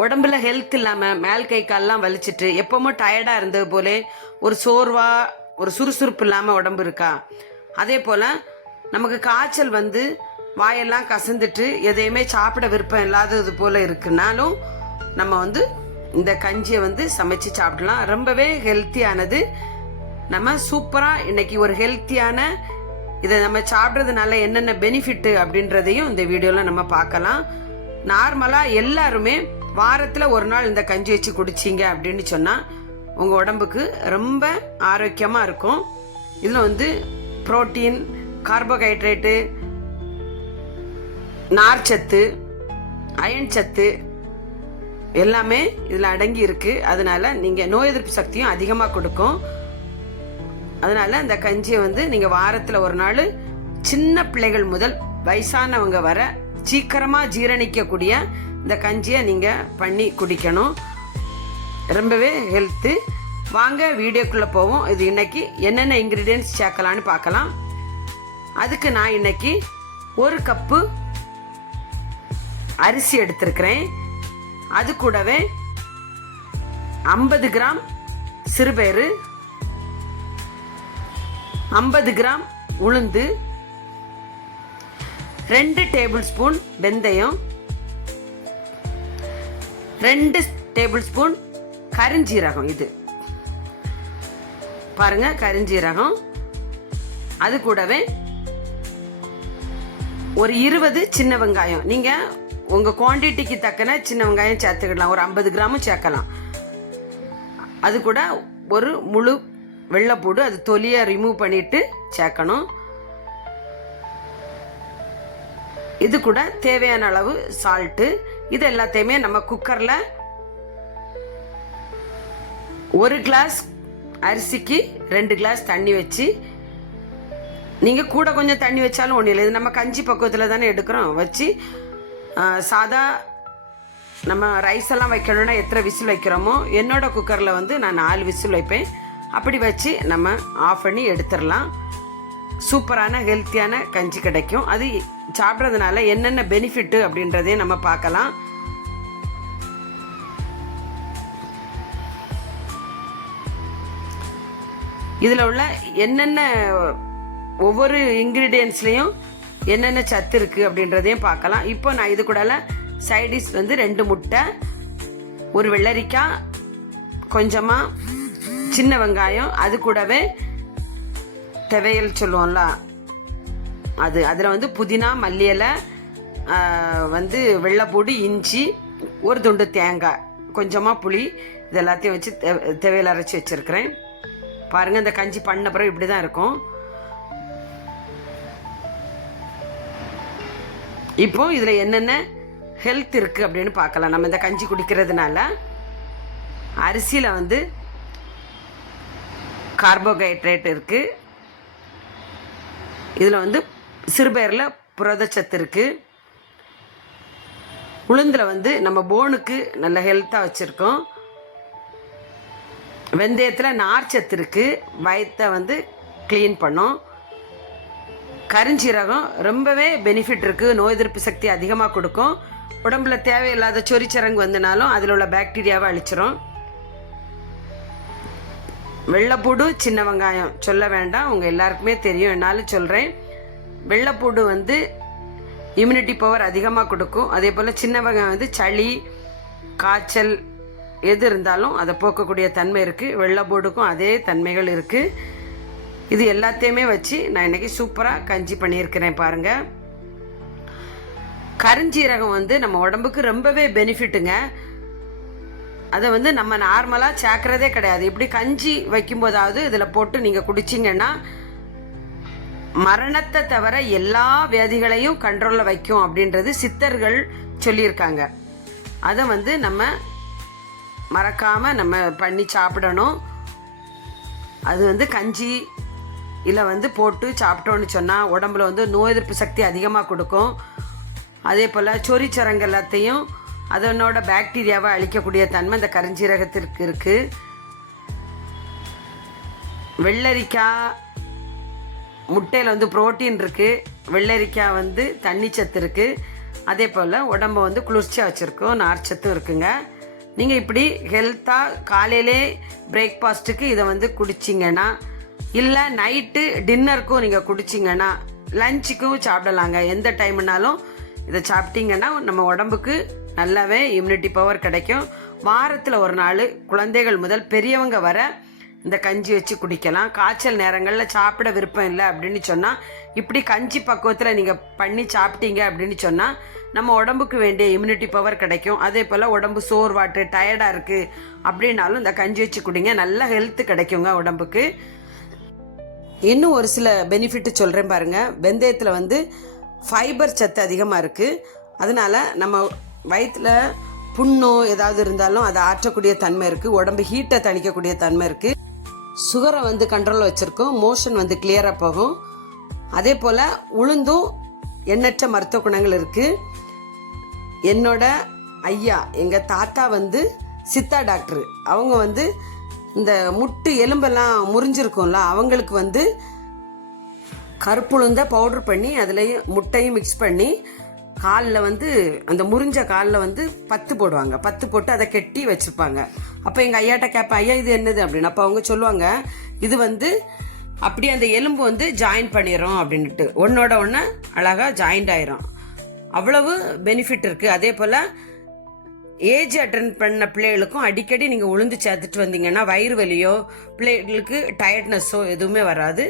உடம்புல ஹெல்த் இல்லாமல் மேல் கை கால்லாம் வலிச்சிட்டு எப்பவும் டயர்டாக இருந்தது போலே ஒரு சோர்வாக ஒரு சுறுசுறுப்பு இல்லாமல் உடம்பு இருக்கா? அதே போல் நமக்கு காய்ச்சல் வந்து வாயெல்லாம் கசந்துட்டு எதையுமே சாப்பிட விருப்பம் இல்லாதது போல் இருக்குனாலும் நம்ம வந்து இந்த கஞ்சியை வந்து சமைச்சு சாப்பிடலாம். ரொம்பவே ஹெல்த்தியானது நம்ம சூப்பராக இன்னைக்கு ஒரு ஹெல்த்தியான இதை நம்ம சாப்பிட்றதுனால என்னென்ன பெனிஃபிட்டு அப்படின்றதையும் இந்த வீடியோவில் நம்ம பார்க்கலாம். நார்மலாக எல்லாருமே வாரத்தில் ஒரு நாள் இந்த கஞ்சி வச்சு குடிச்சிங்க அப்படின்னு சொன்னால் உங்கள் உடம்புக்கு ரொம்ப ஆரோக்கியமாக இருக்கும். இதில் வந்து புரோட்டீன் கார்போஹைட்ரேட்டு நார்ச்சத்து அயன் சத்து எல்லாமே இதில் அடங்கி இருக்குது அதனால் நீங்கள் நோய் எதிர்ப்பு சக்தியும் அதிகமாக கொடுக்கும். அதனால் இந்த கஞ்சியை வந்து நீங்கள் வாரத்தில் ஒரு நாள் சின்ன பிள்ளைகள் முதல் வயசானவங்க வர சீக்கிரமாக ஜீரணிக்கக்கூடிய இந்த கஞ்சியை நீங்கள் பண்ணி குடிக்கணும். ரொம்பவே ஹெல்த்து வாங்க வீடியோக்குள்ளே போவோம். இது இன்றைக்கி என்னென்ன இன்க்ரீடியன்ஸ் சேர்க்கலான்னு பார்க்கலாம். அதுக்கு நான் இன்றைக்கி ஒரு கப்பு அரிசி எடுத்திருக்கிறேன். அது கூடவே ஐம்பது கிராம் சிறுபயிறு ஐம்பது கிராம் உளுந்து ரெண்டு டேபிள் ஸ்பூன் வெந்தயம் ரெண்டு டேபிள் ஸ்பூன் கரிஞ்சீரகம் இது. பாருங்க கரிஞ்சீரகம். அது கூடவே ஒரு இருபது சின்ன வெங்காயம். நீங்க உங்க குவான்டிட்டிக்கு தக்கன சின்ன வெங்காயம் சேர்த்துக்கலாம். ஒரு ஐம்பது கிராமும் சேர்க்கலாம். அது கூட ஒரு முழு வெள்ளைப்பூடு அது தொலியை ரிமூவ் பண்ணிட்டு சேர்க்கணும். இது கூட தேவையான அளவு சால்ட்டு இது எல்லாத்தையுமே நம்ம குக்கரில் ஒரு கிளாஸ் அரிசிக்கு ரெண்டு கிளாஸ் தண்ணி வச்சு நீங்கள் கூட கொஞ்சம் தண்ணி வச்சாலும் ஒன்றும் இல்லை. இது நம்ம கஞ்சி பக்குவத்தில் தானே எடுக்கிறோம். வச்சு சாதா நம்ம ரைஸ் எல்லாம் வைக்கணும்னா எத்தனை விசில் வைக்கிறோமோ என்னோட குக்கரில் வந்து நான் நாலு விசில் வைப்பேன். அப்படி வச்சு நம்ம ஆஃப் பண்ணி எடுத்துடலாம். சூப்பரான ஹெல்த்தியான கஞ்சி கிடைக்கும். அது சாப்பிட்றதுனால என்னென்ன பெனிஃபிட்டு அப்படின்றதையும் நம்ம பார்க்கலாம். இதில் உள்ள என்னென்ன ஒவ்வொரு இன்க்ரீடியன்ஸ்லேயும் என்னென்ன சத்து இருக்குது அப்படின்றதையும் பார்க்கலாம். இப்போ நான் இது கூட சைடிஷ் வந்து ரெண்டு முட்டை ஒரு வெள்ளரிக்காய் கொஞ்சமாக சின்ன வெங்காயம் அது கூடவே துவையல் சொல்லுவோம்ல அது அதில் வந்து புதினா மல்லி இலை வந்து வெள்ளைப்பூடி இஞ்சி ஒரு துண்டு தேங்காய் கொஞ்சமாக புளி இது எல்லாத்தையும் வச்சு துவையல் அரைச்சி வச்சுருக்கிறேன். பாருங்கள் இந்த கஞ்சி பண்ண பிறகு இப்படி தான் இருக்கும். இப்போ இதில் என்னென்ன ஹெல்த் இருக்குது அப்படின்னு பார்க்கலாம். நம்ம இந்த கஞ்சி குடிக்கிறதுனால அரிசியில் வந்து கார்போஹைட்ரேட் இருக்குது இதில் வந்து சிறுபயரில் புரதச்சத்து இருக்குது உளுந்தில் வந்து நம்ம போனுக்கு நல்ல ஹெல்த்தாக வச்சுருக்கோம். வெந்தயத்தில் நார்ச்சத்து இருக்குது வயத்தை வந்து க்ளீன் பண்ணும். கரிஞ்சீரகம் ரொம்பவே பெனிஃபிட் இருக்குது நோய் எதிர்ப்பு சக்தி அதிகமாக கொடுக்கும். உடம்புல தேவையில்லாத சொரிச்சரங்கு வந்தனாலும் அதில் உள்ள பாக்டீரியாவை அழிச்சிரும். வெள்ளைப்பூடு சின்ன வெங்காயம். சொல்ல வேண்டாம் உங்கள் எல்லாருக்குமே தெரியும். என்னாலும் சொல்கிறேன் வெள்ளைப்பூடு வந்து இம்யூனிட்டி பவர் அதிகமாக கொடுக்கும். அதே போல் சின்ன வெங்காயம் வந்து சளி காய்ச்சல் எது இருந்தாலும் அதை போக்கக்கூடிய தன்மை இருக்குது வெள்ளைப்பூடுக்கும் அதே தன்மைகள் இருக்குது இது எல்லாத்தையுமே வச்சு நான் இன்னைக்கு சூப்பராக கஞ்சி பண்ணியிருக்கிறேன் பாருங்கள் கருஞ்சீரகம் வந்து நம்ம உடம்புக்கு ரொம்பவே பெனிஃபிட்டுங்க அதை வந்து நம்ம நார்மலாக சேர்க்கறதே கிடையாது. இப்படி கஞ்சி வைக்கும்போதாவது இதில் போட்டு நீங்கள் குடிச்சிங்கன்னா மரணத்தை தவிர எல்லா வியாதிகளையும் கண்ட்ரோலில் வைக்கும் அப்படின்றது சித்தர்கள் சொல்லியிருக்காங்க. அதை வந்து நம்ம மறக்காமல் நம்ம பண்ணி சாப்பிடணும். அது வந்து கஞ்சி இல்லை வந்து போட்டு சாப்பிட்டோன்னு சொன்னால் உடம்புல வந்து நோய் எதிர்ப்பு சக்தி அதிகமாக கொடுக்கும். அதே போல் சொரிச்சரங்கு எல்லாத்தையும் அதனோட பாக்டீரியாவை அழிக்கக்கூடிய தன்மை இந்த கருஞ்சீரகத்திற்கு இருக்குது வெள்ளரிக்காய் முட்டையில் வந்து புரோட்டீன் இருக்குது வெள்ளரிக்காய் வந்து தண்ணி சத்து இருக்குது அதே போல் உடம்ப வந்து குளிர்ச்சியாக வச்சுருக்கோம் நார்ச்சத்தும் இருக்குங்க. நீங்கள் இப்படி ஹெல்த்தாக காலையிலே பிரேக்ஃபாஸ்ட்டுக்கு இதை வந்து குடிச்சிங்கன்னா இல்லை நைட்டு டின்னருக்கும் நீங்கள் குடிச்சிங்கன்னா லஞ்சுக்கும் சாப்பிடலாங்க. எந்த டைம்னாலும் இதை சாப்பிட்டீங்கன்னா நம்ம உடம்புக்கு நல்லாவே இம்யூனிட்டி பவர் கிடைக்கும். வாரத்தில் ஒரு நாள் குழந்தைகள் முதல் பெரியவங்க வர இந்த கஞ்சி வச்சு குடிக்கலாம். காய்ச்சல் நேரங்களில் சாப்பிட விருப்பம் இல்லை அப்படின்னு சொன்னால் இப்படி கஞ்சி பக்குவத்தில் நீங்கள் பண்ணி சாப்பிட்டீங்க அப்படின்னு சொன்னால் நம்ம உடம்புக்கு வேண்டிய இம்யூனிட்டி பவர் கிடைக்கும். அதே போல் உடம்பு சோர்வாட்டு டயர்டாக இருக்குது அப்படின்னாலும் இந்த கஞ்சி வச்சு குடிங்க. நல்ல ஹெல்த் கிடைக்குங்க உடம்புக்கு. இன்னும் ஒரு சில பெனிஃபிட் சொல்கிறேன் பாருங்கள் வெந்தயத்தில் வந்து ஃபைபர் சத்து அதிகமாக இருக்குது அதனால் நம்ம வயிற்றில் புண்ணோ ஏதாவது இருந்தாலும் அதை ஆற்றக்கூடிய தன்மை இருக்குது உடம்பு ஹீட்டை தணிக்கக்கூடிய தன்மை இருக்குது சுகரை வந்து கண்ட்ரோலில் வச்சுருக்கோம். மோஷன் வந்து கிளியராக போகும். அதே போல் உளுந்தும் எண்ணற்ற மருத்துவ குணங்கள் இருக்குது என்னோட ஐயா எங்கள் தாத்தா வந்து சித்தா டாக்டர். அவங்க வந்து இந்த முட்டு எலும்பெல்லாம் முறிஞ்சிருக்கும்ல அவங்களுக்கு வந்து கருப்புளுந்த பவுடர் பண்ணி அதுலேயும் முட்டையும் மிக்ஸ் பண்ணி காலில் வந்து அந்த முறிஞ்ச காலில் வந்து பத்து போடுவாங்க. பத்து போட்டு அதை கெட்டி வச்சுருப்பாங்க அப்போ எங்கள் ஐயாட்ட கேட்பேன் ஐயா இது என்னது? அப்படின்னு. அப்போ அவங்க சொல்லுவாங்க இது வந்து அப்படியே அந்த எலும்பு வந்து ஜாயின் பண்ணிடும் அப்படின்ட்டு ஒன்னோட ஒன்று அழகாக ஜாயிண்ட் ஆயிரும். அவ்வளவு பெனிஃபிட் இருக்குது அதே போல் ஏஜ் அட்டன் பண்ண பிள்ளைகளுக்கும் அடிக்கடி நீங்கள் உளுந்து சேர்த்துட்டு வந்தீங்கன்னா வயிறு வலியோ பிள்ளைகளுக்கு டயர்ட்னஸோ எதுவுமே வராது.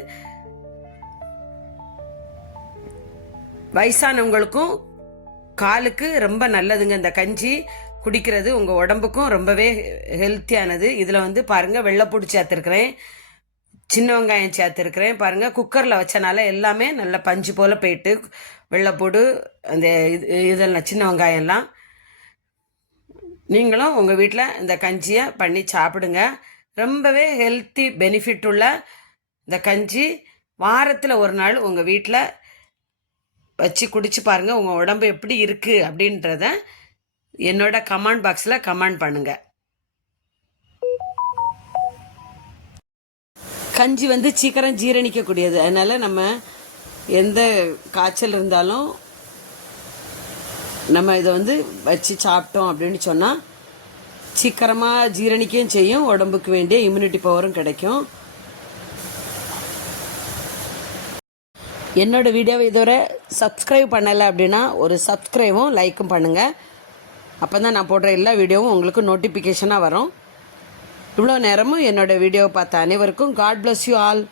வயசானவங்களுக்கும் காலுக்கு ரொம்ப நல்லதுங்க. இந்த கஞ்சி குடிக்கிறது உங்கள் உடம்புக்கும் ரொம்பவே ஹெல்த்தியானது இதில் வந்து பாருங்கள் வெள்ளைப்பூடி சேர்த்துருக்குறேன். சின்ன வெங்காயம் சேர்த்துருக்குறேன். பாருங்கள் குக்கரில் வச்சனால எல்லாமே நல்ல பஞ்சு போல் போயிட்டு வெள்ளைப்பூடு அந்த இது இதெல்லாம் சின்ன வெங்காயம்லாம். நீங்களும் உங்கள் வீட்டில் இந்த கஞ்சியை பண்ணி சாப்பிடுங்க. ரொம்பவே ஹெல்த்தி பெனிஃபிட் உள்ள இந்த கஞ்சி. வாரத்தில் ஒரு நாள் உங்கள் வீட்டில் வச்சு குடிச்சு பாருங்கள் உங்கள் உடம்பு எப்படி இருக்குது அப்படின்றத என்னோட கமெண்ட் பாக்ஸில் கமெண்ட் பண்ணுங்கள் கஞ்சி வந்து சீக்கிரம் ஜீரணிக்கக்கூடியது. அதனால் நம்ம எந்த காய்ச்சல் இருந்தாலும் நம்ம இதை வந்து வச்சு சாப்பிட்டோம் அப்படின்னு சொன்னால் சீக்கிரமாக ஜீரணிக்கவும் செய்யும். உடம்புக்கு வேண்டிய இம்யூனிட்டி பவரும் கிடைக்கும். என்னோடய வீடியோவை இதுவரை சப்ஸ்கிரைப் பண்ணலை அப்படின்னா ஒரு சப்ஸ்கிரைபும் லைக்கும் பண்ணுங்கள் அப்போ தான் நான் போடுற எல்லா வீடியோவும் உங்களுக்கு நோட்டிஃபிகேஷனாக வரும். இவ்வளோ நேரமும் என்னோடய வீடியோவை பார்த்த அனைவருக்கும் காட் பிளஸ் யூ ஆல்